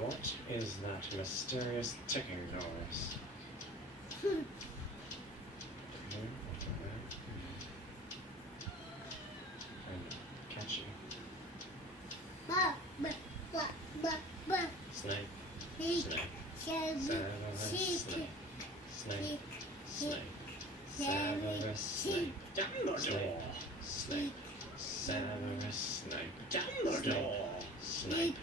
What is that mysterious ticking noise? And catchy. Snake. Snake. Severus Snape. Snake. Snake. Severus Snape. Dumbledore. Snape. Severus Snape. Dumbledore. Snape.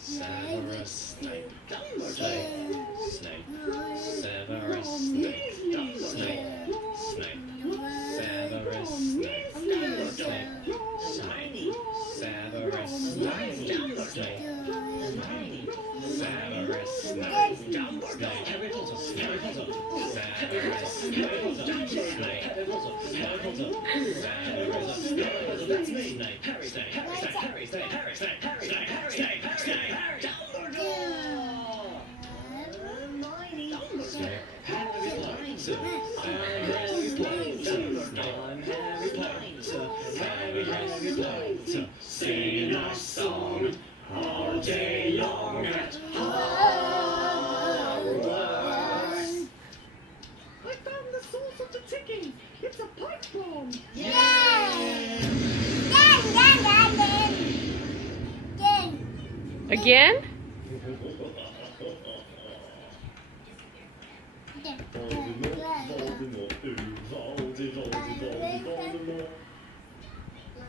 Severus Snape. Dumbledore. Snape. Severus Snape. Snape. Snape. Severus Snape. Snape. Snape. Severus Snape. Snape. Severus Snape. Dumbledore. Harry Potter. Harry Potter. Severus Snape. Snape. Harry Potter. Harry Potter. Severus Snape. That's me. Snape. Harry. Snape. Harry. Snape. Harry. Snape. Harry. Snape. Harry. Snape. Harry. Snape. Harry. Dumbledore. Hermione. Snape. Harry Potter. Severus Snape. I'm Harry Potter. Harry Potter. Sing a song all day long at Hogwarts. I found the source of the ticking. It's a pipe bomb. Again?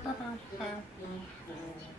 Voldemort.